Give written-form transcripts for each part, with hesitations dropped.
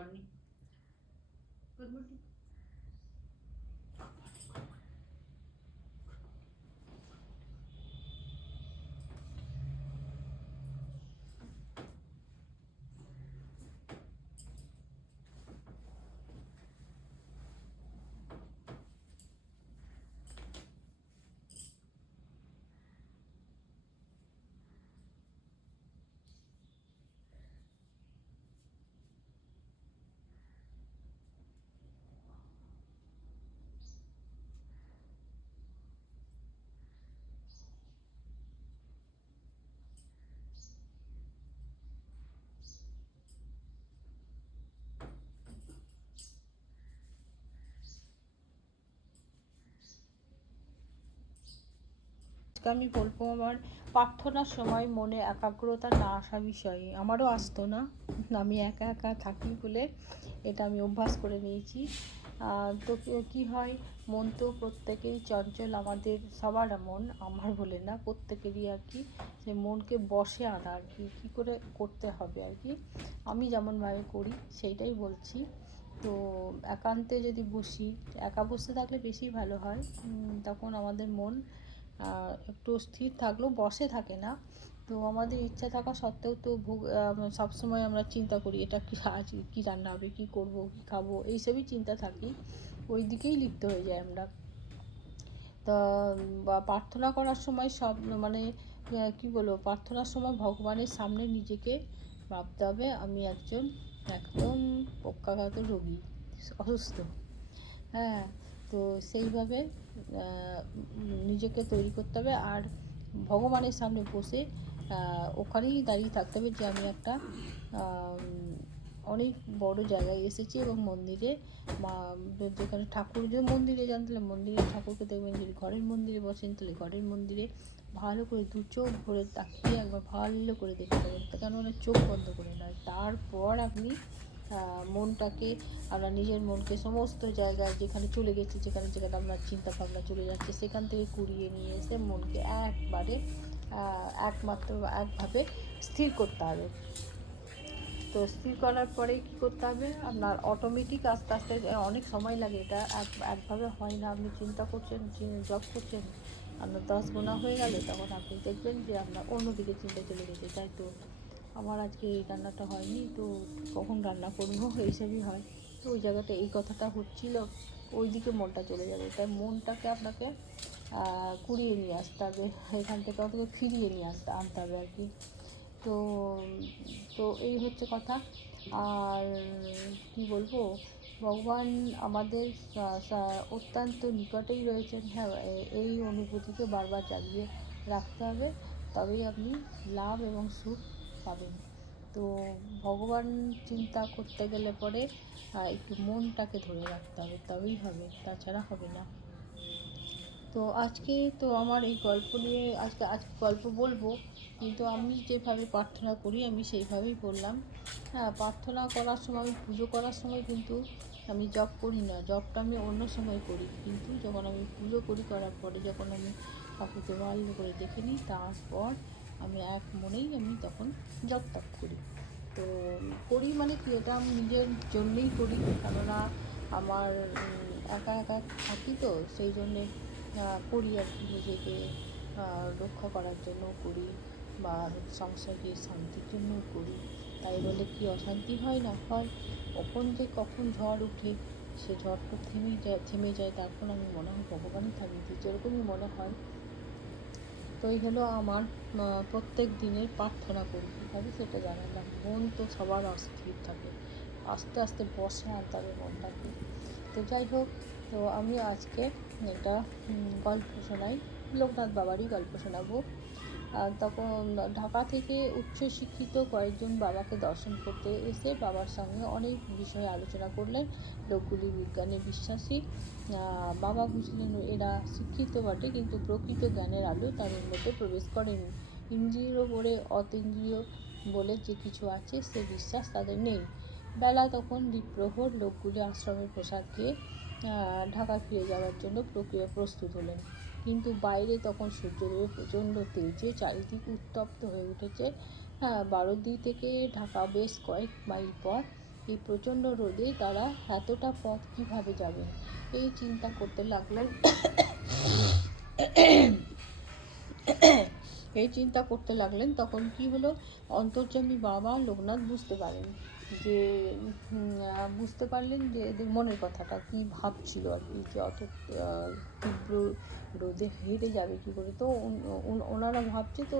Morning. Good morning. আমি বলবো আমার প্রার্থনার সময় মনে একাগ্রতা না আসা বিষয়ে। আমারও আসতো না, আমি একা একা থাকি বলে এটা আমি অভ্যাস করে নিয়েছি। তো কী হয়, মন তো প্রত্যেকেই চঞ্চল, আমাদের সবার মন, আমার বলে না, প্রত্যেকেরই আর কি। সে মনকে বশে আনা আর কি কী করে করতে হবে আর কি, আমি যেমনভাবে করি সেইটাই বলছি। তো একান্তে যদি বসি, একা বসে থাকলে বেশি ভালো হয়, তখন আমাদের মন একটু স্থির থাকলেও বসে থাকে না। তো আমাদের ইচ্ছা থাকা সত্ত্বেও তো সবসময় আমরা চিন্তা করি এটা কি, আজ কী রান্না হবে, কী করবো, কী খাবো, এইসবই চিন্তা থাকি, ওই দিকেই লিপ্ত হয়ে যায় আমরা। তা প্রার্থনা করার সময় সব মানে কী বলবো, প্রার্থনার সময় ভগবানের সামনে নিজেকে ভাবতে হবে আমি একজন একদম পক্ষাঘাত রোগী, অসুস্থ। হ্যাঁ, তো সেইভাবে নিজেকে তৈরি করতে হবে, আর ভগবানের সামনে বসে ওখানেই দাঁড়িয়ে থাকতে হবে যে আমি একটা অনেক বড় জায়গায় এসেছি, এবং মন্দিরে যেখানে ঠাকুর, যে মন্দিরে যান তাহলে মন্দিরে ঠাকুরকে দেখবেন, যদি ঘরের মন্দিরে বসেন তাহলে ঘরের মন্দিরে ভালো করে দু চোখ ভরে তাকিয়ে একবার ভালো করে দেখতে হবে, কেননা চোখ বন্ধ করে নয়। তারপর আপনি মনটাকে, আমরা নিজের মনকে সমস্ত জায়গায় যেখানে চলে গেছি, যেখানে যেখানে আপনার চিন্তা ভাবনা চলে যাচ্ছে, সেখান থেকে কুড়িয়ে নিয়ে এসে মনকে একবারে একমাত্র একভাবে স্থির করতে হবে। তো স্থির করার পরে কী করতে হবে, আপনার অটোমেটিক আস্তে আস্তে, অনেক সময় লাগে, এটা একভাবে হয় না। আপনি চিন্তা করছেন, জব করছেন, আপনার 10 গোনা হয়ে গেল, তখন আপনি দেখবেন যে আপনার অন্যদিকে চিন্তা চলে গেছে, তাই তো আমার আজকে এই রান্নাটা হয়নি, তো কখন রান্না করবো, এইসবই হয়। তো ওই জায়গাটা এই কথাটা হচ্ছিল, ওই দিকে মনটা চলে যাবে। তাই মনটাকে আপনাকে কুড়িয়ে নিয়ে আসতে হবে, এখান থেকে ওটাকে ফিরিয়ে নিয়ে আনতে হবে আর কি। তো তো এই হচ্ছে কথা। আর কি বলবো, ভগবান আমাদের অত্যন্ত নিকটেই রয়েছেন। হ্যাঁ, এই অনুভূতিকে বারবার জাগিয়ে রাখতে হবে, তবেই আপনি লাভ এবং সুখ পাবেন। তো ভগবান চিন্তা করতে গেলে পরে একটু মনটাকে ধরে রাখতে হবে, তবেই হবে, তাছাড়া হবে না। তো আজকে তো আমার এই গল্প নিয়ে আজকে গল্প বলবো, কিন্তু আমি যেভাবে প্রার্থনা করি আমি সেইভাবেই বললাম। হ্যাঁ, প্রার্থনা করার সময়, আমি পুজো করার সময় কিন্তু আমি জপ করি না, জপটা আমি অন্য সময় করি, কিন্তু যখন আমি পুজো করি, করার পরে যখন আমি ঠাকুরকে ভালো করে দেখে নিই, তারপর আমি এক মনেই আমি তখন জপ তপ করি। তো করি মানে কি, এটা আমি নিজের জন্যেই করি, কেননা আমার একা একা থাকি, তো সেই জন্যে করি আর কি, নিজেকে রক্ষা করার জন্য করি, বা সংসারের শান্তির জন্যও করি। তাই বলে কি অশান্তি হয় না? হয়। কখন ঝড় উঠে, সে ঝড় তো থেমে যায়, তারপর আমি মনে হয় ভগবানই থামিয়ে দিয়েছে, এরকমই মনে হয়। তো এই হলো আমার প্রত্যেক দিনের প্রার্থনা করি কীভাবে সেটা জানালাম। মন তো সবার অস্থির থাকে, আস্তে আস্তে বসে আনতে হবে মনটাকে। তো যাই হোক, তো আমি আজকে একটা গল্প শোনাই, লোকনাথ বাবারই গল্প শোনাবো। তখন ঢাকা থেকে উচ্চশিক্ষিত কয়েকজন বাবাকে দর্শন করতে এসে বাবার সঙ্গে অনেক বিষয়ে আলোচনা করলেন। লোকগুলি বিজ্ঞানে বিশ্বাসী। বাবা বুঝলেন এরা শিক্ষিত বটে, কিন্তু প্রকৃত জ্ঞানের আলো তাদের মধ্যে প্রবেশ করেনি। ইন্দ্রিয় বলে অতীন্দ্রিয় বলে যে কিছু আছে, সে বিশ্বাস তাদের নেই। বেলা তখন দ্বিপ্রহর, লোকগুলি আশ্রমের প্রসাদ খেয়ে ঢাকায় ফিরে যাওয়ার জন্য প্রস্তুত হলেন। কিন্তু বাইরে তখন সূর্যদেবের প্রচণ্ড তেজে চারিদিক উত্তপ্ত হয়ে উঠেছে। বারোদি থেকে ঢাকা বেশ কয়েক মাইল পর এই প্রচণ্ড রোদে তারা এতটা পথ কীভাবে যাবে, এই চিন্তা করতে লাগলেন। তখন কি হলো, অন্তর্যামী বাবা লোকনাথ বুঝতে পারলেন যে এদের মনের কথাটা কি ভাবছিল আর কি, যে অত তীব্র রোদে হেঁটে যাবে কী করে। তো ওনারা ভাবছে, তো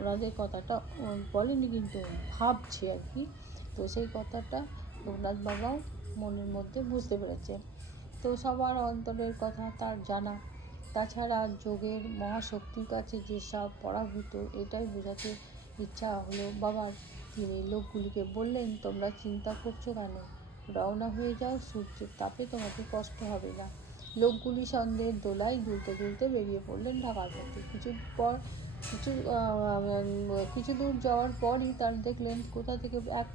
ওনাদের কথাটা বলেনি কিন্তু ভাবছে আর কি। তো সেই কথাটা লোকনাথ বাবাও মনের মধ্যে বুঝতে পেরেছে। তো সবার অন্তরের কথা তার জানা, তাছাড়া যোগের মহাশক্তির কাছে যেসব পরাভূত, এটাই বোঝাতে ইচ্ছা হলো বাবার। তিনি লোকগুলিকে বললেন, তোমরা চিন্তা করছো কেন, রওনা হয়ে যাও, সূর্যের তাপে তোমাকে কষ্ট হবে না। লোকগুলি সন্দেহের দোলায় দুলতে বেরিয়ে পড়লেন ঢাকার পথে। কিছু দূর যাওয়ার পরই তারা দেখলেন কোথা থেকে এক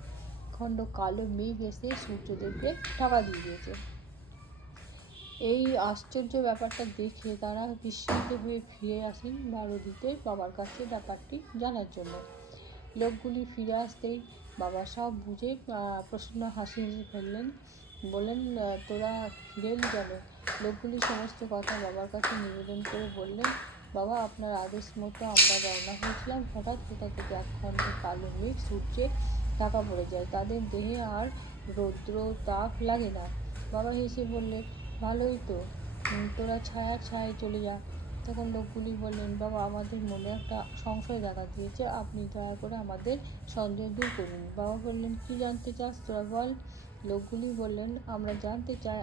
খণ্ড কালো মেঘ এসে সূর্যদেবকে ঢাকা দিয়ে দিয়েছে। এই আশ্চর্য ব্যাপারটা দেখে তারা বিস্মিত হয়ে ফিরে আসেন ভারতীতে বাবার কাছে ব্যাপারটি জানার জন্য। লোকগুলি ফিরে আসতেই বাবা সব বুঝে প্রসন্ন হাসি ফেললেন, বললেন, তোরা ফিরে এলি কেন? লোকগুলি সমস্ত কথা বাবার কাছে নিবেদন করে বললেন, বাবা, আপনার আদেশ মতো আমরা রওনা হয়েছিলাম, হঠাৎ কোথা থেকে এক খণ্ড কালো মেঘ সূর্যে ঢাকা পড়ে যায়, তাদের দেহে আর রৌদ্র তাপ লাগে না। বাবা হেসে বললেন, ভালোই তো, তোরা ছায়ায় চলে যা। তখন লোকগুলি বললেন, বাবা, আমাদের মনে একটা সংশয় দেখা দিয়েছে, আপনি দয়া করে আমাদের সন্দেহ দূর করুন। বাবা বললেন, কি জানতে চাস তোরা বল। লোকগুলি বললেন, আমরা জানতে চাই,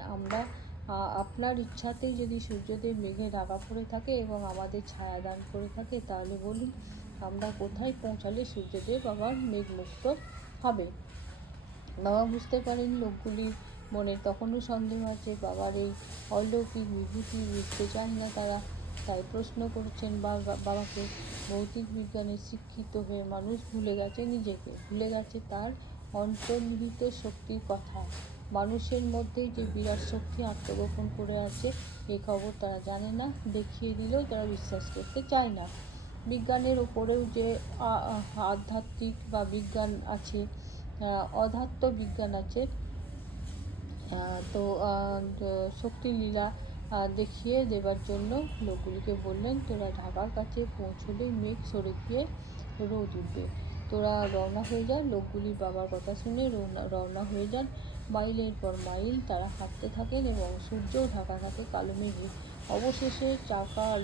আপনার ইচ্ছাতেই যদি সূর্যদেব মেঘে ঢাকা পড়ে থাকে এবং আমাদের ছায়া দান করে থাকে, তাহলে বলুন আমরা কোথায় পৌঁছালে সূর্যদেব আবার মেঘমুক্ত হবে। বাবা বুঝতে পারেন লোকগুলির মনে তখনও সন্দেহ আছে, বাবার এই অলৌকিক বিভূতি বুঝতে চান না তারা, তাই প্রশ্ন করছেন বাবাকে। ভৌতিক বিজ্ঞানে শিক্ষিত হয়ে মানুষ ভুলে গেছে নিজেকে, ভুলে গেছে তার অন্তর্নিহিত শক্তির কথা। মানুষের মধ্যেই যে বিরাট শক্তি আত্মগোপন করে আছে, এ খবর তারা জানে না, দেখিয়ে দিলেও তারা বিশ্বাস করতে চায় না। বিজ্ঞানের ওপরেও যে আধ্যাত্মিক বা বিজ্ঞান আছে, অধ্যাত্ম বিজ্ঞান আছে। তো শক্তির লীলা দেখিয়ে দেবার জন্য লোকগুলিকে বললেন, তোরা ঢাকার কাছে পৌঁছলেই মেঘ সরে গিয়ে রোদ উঠবে, তোরা রওনা হয়ে যা। লোকগুলি বাবার কথা শুনে রওনা হয়ে যান। মাইলের পর মাইল তারা হাঁটতে থাকেন এবং সূর্যও ঢাকা থাকে কালো মেঘে। অবশেষে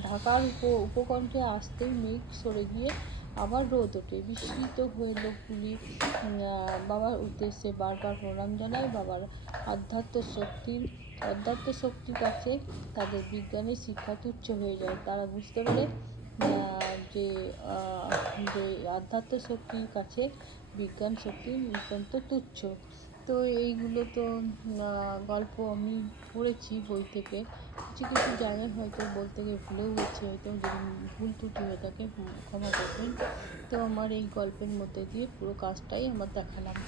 ঢাকার উপকণ্ঠে আসতেই মেঘ সরে গিয়ে আবার রোদ ওঠে। বিস্মিত হয়ে লোকগুলি বাবার উদ্দেশ্যে বারবার প্রণাম জানায়। বাবার অধ্যাত্ম শক্তির কাছে তাদের বিজ্ঞানের শিক্ষা তুচ্ছ হয়ে যায়। তারা বুঝতে পারে যে আধ্যাত্ম শক্তির কাছে বিজ্ঞান শক্তি অত্যন্ত তুচ্ছ। তো এইগুলো তো গল্প আমি পড়েছি বই থেকে, কিছু জায়গায় হয়তো বলতে গিয়ে ভুলেও গেছি, হয়তো যদি ভুল ত্রুটি হয়ে থাকে ক্ষমা করবেন। তো আমার এই গল্পের মধ্যে দিয়ে পুরো কাজটাই আমার দেখালাম।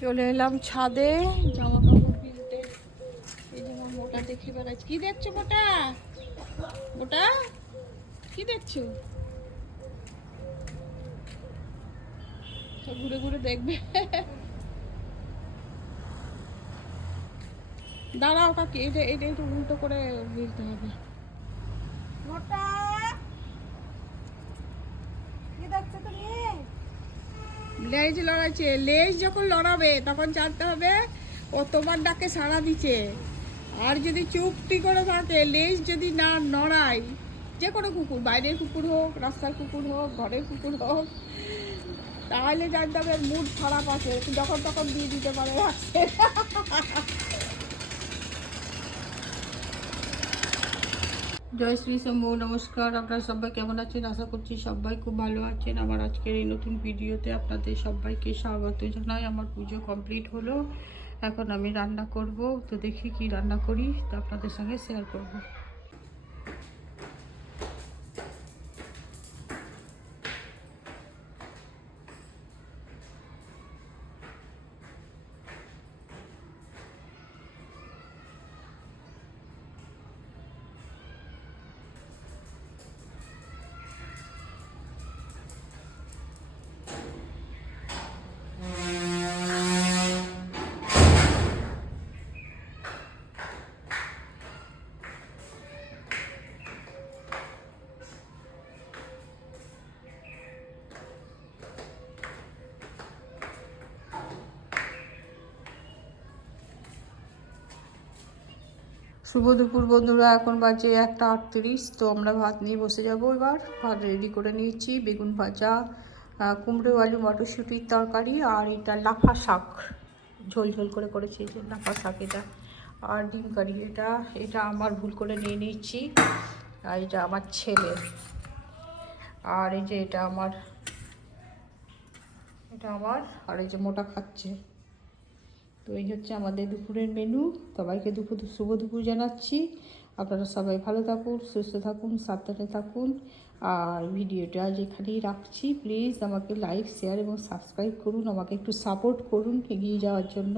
চলে এলাম ছাদে জামা কাপড় কিনতে। এই যে আমার মোটা দেখে বেড়াচ্ছে। কি দেখছো মোটা? মোটা কি দেখছো? ঘুরে ঘুরে দেখবে। দাঁড়াও কাকি, এটা এটা একটু উল্টো করে দিতে হবে। মোটা কি দেখছো তুমি? লেজ লড়াচ্ছে। লেজ যখন লড়াবে তখন জানতে হবে ও তোমার ডাকে সাড়া দিচ্ছে। আর যদি চুপটি করে থাকে, লেজ যদি না নড়ায়, যে কোনো কুকুর, বাইরের কুকুর হোক, রাস্তার কুকুর হোক, ঘরের কুকুর হোক, তাহলে জানতে হবে মুড খারাপ আছে, যখন তখন দিয়ে দিতে পারে রাখছে। জয় শ্রী শম্ভু, নমস্কার। আপনারা সবাই কেমন আছেন? আশা করছি সবাই খুব ভালো আছেন। আমার আজকের এই নতুন ভিডিওতে আপনাদের সবাইকে স্বাগত জানাই। আমার পুজো কমপ্লিট হলো, এখন আমি রান্না করব। তো দেখি কি রান্না করি, তো আপনাদের সঙ্গে শেয়ার করব। শুভ দুপুর বন্ধুরা, এখন বাজে 1:38। তো আমরা ভাত নিয়ে বসে যাব। এবার ভাত রেডি করে নিয়েছি। বেগুন ভাজা, কুমড়ো আলু মটরশুঁটির তরকারি, আর এটা লাফা শাক ঝোল ঝোল করে করেছি। এই যে লাফা শাক, এটা আর ডিম কারি। এটা এটা আমার ভুল করে নিয়ে নিয়েছি, আর এটা আমার ছেলে। আর এই যে এটা আমার, আর এই যে মোটা খাচ্ছে। তো এই হচ্ছে আমাদের দুপুরের মেনু। সবাইকে শুভ দুপুর জানাচ্ছি। আপনারা সবাই ভালো থাকুন, সুস্থ থাকুন, সাবধানে থাকুন। আর ভিডিওটা যেখানেই রাখছি, প্লিজ আমাকে লাইক, শেয়ার এবং সাবস্ক্রাইব করুন। আমাকে একটু সাপোর্ট করুন এগিয়ে যাওয়ার জন্য।